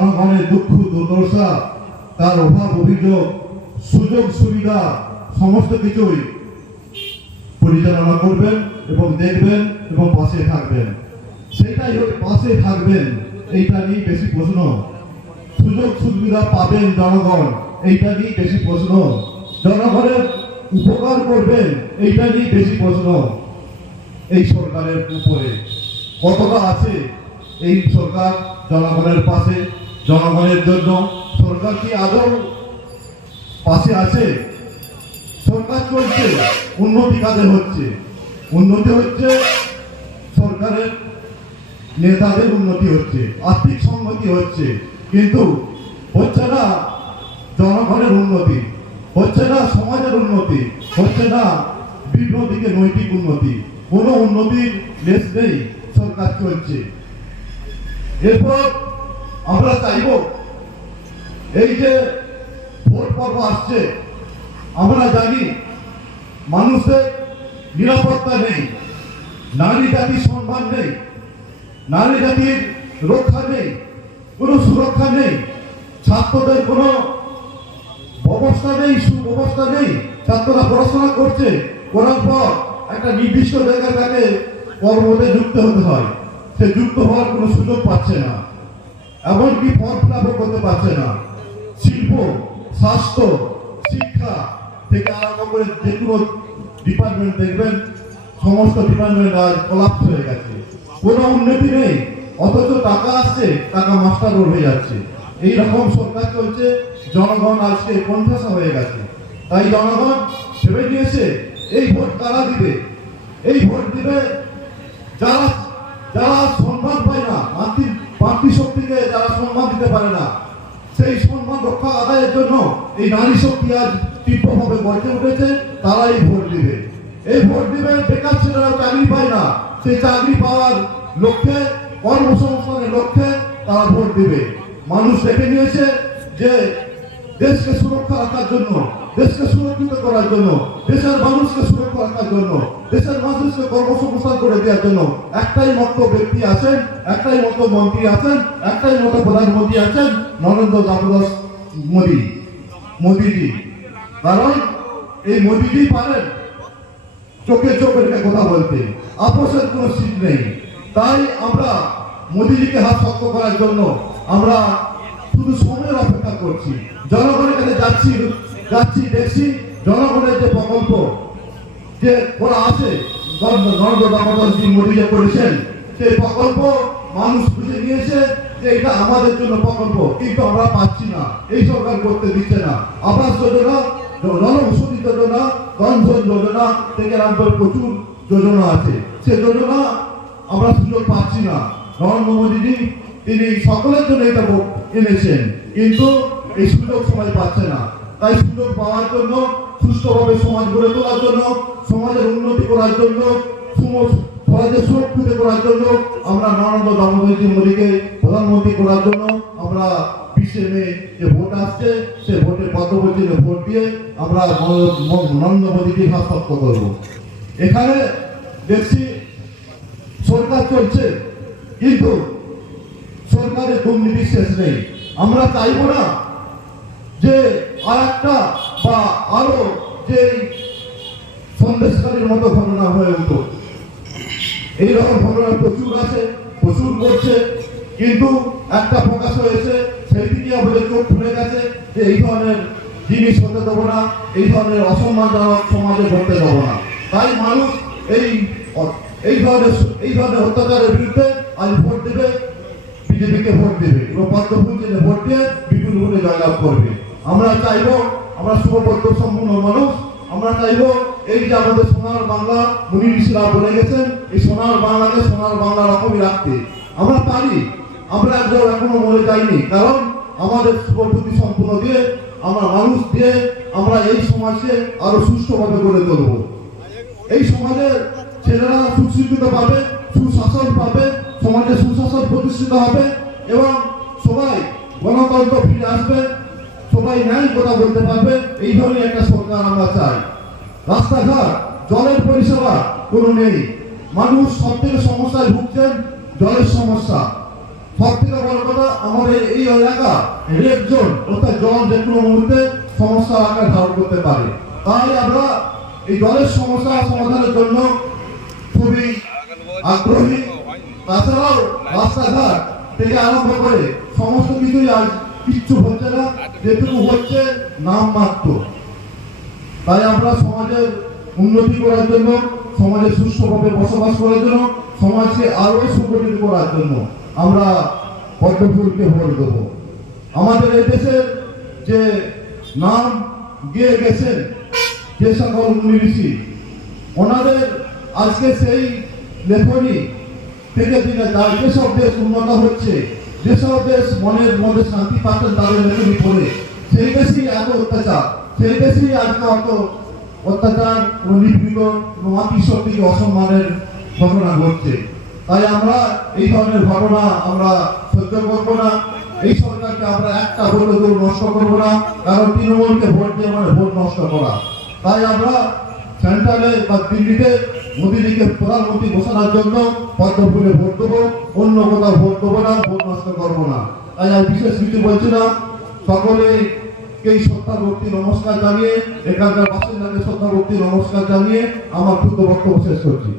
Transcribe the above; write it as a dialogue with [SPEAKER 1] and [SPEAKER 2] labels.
[SPEAKER 1] জনগণের দুঃখ দুর্দশা, তার অভাব অভিযোগ, সুযোগ সুবিধা, সমস্ত কিছুই পরিচালনা করবেন এবং দেখবেন এবং পাশে থাকবেন। সেটাই পাশে থাকবেন, এইটা নিয়ে বেশি প্রশ্ন। সুযোগ সুবিধা পাবেন জনগণ, এইটা নিয়ে বেশি প্রশ্ন। জনগণের উপকার করবেন, এইটা নিয়ে বেশি প্রশ্ন এই সরকারের উপরে। কতটা আছে এই সরকার জনগণের পাশে? জনগণের জন্য সরকার কি আদৌ পাশে আছে? সরকার চলছে, উন্নতি কাজে হচ্ছে। উন্নতি হচ্ছে, সরকারের নেতাদের উন্নতি হচ্ছে, আর্থিক সংগতি হচ্ছে। কিন্তু হচ্ছে না জনগণের উন্নতি, হচ্ছে না সমাজের উন্নতি, হচ্ছে না বিভিন্ন দিকে নৈতিক উন্নতি। কোনো উন্নতির লেস নেই, সরকার চলছে। এরপর আমরা চাইব এই যে ভোট পর্ব আসছে, আমরা জানি মানুষের নিরাপত্তা নেই, নারী জাতির সম্মান নেই, নারী জাতির রক্ষা নেই, কোনো সুরক্ষা নেই, ছাত্রদের কোনো ব্যবস্থা নেই, সুব্যবস্থা নেই, ছাত্ররা পড়াশোনা করছে, করার পর একটা নির্দিষ্ট জায়গায় তাকে কর্মতে যুক্ত হতে হয়, সে যুক্ত হওয়ার কোনো সুযোগ পাচ্ছে না। এমনকি ফর্ম ফিল করতে পারছে না। শিল্প, স্বাস্থ্য, শিক্ষা থেকে আরম্ভ করে যে কোনো ডিপার্টমেন্ট দেখবেন, সমস্ত ডিপার্টমেন্ট আজ কলাপ্স হয়ে গেছে। কোনো উন্নতি নেই, অথচ টাকা আসছে, টাকা মাস্টার রোড হয়ে যাচ্ছে। এই রকম সরকার চলছে, জনগণ আজকে কণ্ঠাসা হয়ে গেছে। তাই জনগণ ভেবে নিয়েছে, এই ভোট কারা দিবে? এই ভোট দিবে যারা যারা সম্মান পায় না মাতৃ মাতৃশক্তিকে যারা সম্মান দিতে পারে না, সেই সম্মান রক্ষা আদায়ের জন্য এই নারী শক্তি আজ তীব্রভাবে গড়ে উঠেছে, তারাই ভোট দিবে এই ভোট দিবে বেকার ছেলেরা চাকরি পায় না, সেই চাকরি পাওয়ার লক্ষ্যে, কর্মসংস্থানের লক্ষ্যে তারা ভোট দিবে। মানুষ দেখে নিয়েছে যে দেশকে সুরক্ষা রাখার জন্য দেশকে সুরক্ষিত করার জন্য, দেশের মানুষকে সুরক্ষা রাখার জন্য, দেশের মানুষকে কর্মসংস্থান করে দেওয়ার জন্য একটাই মত ব্যক্তি আছেন, একটাই মত মন্ত্রী আছেন, একটাই মত প্রধানমন্ত্রী আছেন নরেন্দ্র দামোদর মোদী। মোদীজি। কারণ এই মোদীজি পারেন চোখে চোখ রেখে কথা বলতে। আপোষের কোনো সিট নেই। তাই আমরা মোদীজিকে হাত শক্ত করার জন্য আমরা শুধু সময়ের অপেক্ষা করছি। জনগণের কাছে যাচ্ছি যাচ্ছি, দেখছি জনগণের যে প্রকল্প, যে ওরা আছে নরেন্দ্র মোদী করেছেন, সেই প্রকল্প মানুষ খুঁজে নিয়েছে যে এটা আমাদের জন্য প্রকল্প, কিন্তু আমরা পাচ্ছি না। এই সরকার করতে দিচ্ছে না। আবাস যোজনা জনঔষধি যোজনা রন্ধন যোজনা থেকে আরম্ভ করে প্রচুর যোজনা আছে। সে যোজনা আমরা সুযোগ পাচ্ছি না। নরেন্দ্র মোদীজি তিনি সকলের জন্য এটা এনেছেন, কিন্তু এই সুযোগ সবাই পাচ্ছে না। তাই সুযোগ পাওয়ার জন্য সুস্থভাবে সমাজ গড়ে তোলার জন্য, সমাজের উন্নতি করার জন্য সুম- সমাজের সুরক্ষিত করার জন্য আমরা নরেন্দ্র দামোদরজি মোদীকে প্রধানমন্ত্রী করার জন্য আমরা বিশে মে যে ভোট আসছে, সে ভোটের পদ্ধতিতে ভোট দিয়ে আমরা নরেন্দ্র মোদীকে হাস্তাক্ষর করব। এখানে দেখছি সরকার চলছে, কিন্তু সরকারের দুর্নীতি শেষ নেই। আমরা চাইব না যে আর একটা বা আরও যে সন্দেশকারীর মতো ঘটনা হয়ে উঠো এইরকম ঘটনা প্রচুর আছে, প্রচুর করছে কিন্তু একটা প্রকাশ হয়েছে সেই দিকে আমাদের চোখ খুলে গেছে যে এই ধরনের জিনিস হতে দেবো না, এই ধরনের অসম্মানজনক সমাজে ঘটতে দেবো না। তাই মানুষ এই এই ধরনের এই ধরনের অত্যাচারের বিরুদ্ধে আজ ভোট দেবে, বিজেপিকে ভোট দেবে। এবং পদ্মফুলকে ভোট দিয়ে বিপুল ভোটে জয়লাভ করবে। আমরা চাইব, আমরা শুভপদ্ম সম্পূর্ণ মানুষ, আমরা চাইব এই যে আমাদের সোনার বাংলা মুনি ঋষিরা বলে গেছেন, এই সোনার বাংলাকে সোনার বাংলা রকমই রাখতে। আমরা পারি, আমরা একদম এখনও মরে যাইনি, কারণ আমাদের শুভবুদ্ধি সম্পূর্ণ দিয়ে, আমরা মানুষ দিয়ে, আমরা এই সমাজকে আরও সুষ্ঠুভাবে গড়ে তুলবো। এই সমাজের ছেলেরা সুশিক্ষিত পাবে, সুশাসন পাবে, সমাজে সুশাসন প্রতিষ্ঠিত হবে, এবং সবাই গণতন্ত্র ফিরে আসবে সবাই ন্যায় কথা বলতে পারবে, এই ধরনের একটা সরকার আমরা চাই। রাস্তাঘাট, জলের পরিষেবা, কোনো নেই। মানুষ সব থেকে সমস্যায় ভুগছেন জলের সমস্যা। সব থেকে বড় কথা, আমাদের এই এলাকা রেড জোন, অর্থাৎ জল যে কোনো মুহূর্তে সমস্যা আকার ধারণ করতে পারে। তাই আমরা এই জলের সমস্যা সমাধানের জন্য খুবই আগ্রহী। তাছাড়াও রাস্তাঘাট থেকে আরম্ভ করে সমস্ত কিছুই আজ কিচ্ছু হচ্ছে না, যেটুকু হচ্ছে নামমাত্র তাই আমরা সমাজের উন্নতি করার জন্য, সমাজে সুস্থভাবে বসবাস করার জন্য, সমাজকে আরও সুগঠিত করার জন্য আমরা পদ্মফুলকে ভোট দেব। আমাদের দেশের যে নাম গিয়ে গেছেন, যে সকল মুনি ঋষি ওনাদের আজকে সেই লেখনী থেকে দিনে যেসব দেশ উন্নত হচ্ছে যেসব দেশ মনের মধ্যে শান্তি পাচ্ছেন তাদের লেখনী পড়ে সেই দেশই এত অত্যাচার, সেই দেশই আজকে অত অত্যাচার ও নিপীড়িত এবং মাতৃশক্তিকে অসম্মানের ঘটনা ঘটছে। তাই আমরা এই ধরনের ঘটনা আমরা সহ্য করব না। এই সরকারকে আমরা একটা ভোটে নষ্ট করব না, কারণ তৃণমূলকে ভোট দিয়ে মানে ভোট নষ্ট করা। তাই আমরা সেন্ট্রালে বা দিল্লিতে মোদীজিকে প্রধানমন্ত্রী ঘোষণার জন্য পদ্মফুলে ভোট দেবো, অন্য কোথাও ভোট দেবো না, ভোট নষ্ট করব না। তাই আমি বিশেষ কিছু বলছি না সকলে এই শ্রদ্ধা নমস্কার জানিয়ে, এখানকার বাসিন্দাকে শ্রদ্ধা নমস্কার জানিয়ে আমার ক্ষুদ্র বক্তব্য শেষ করছি।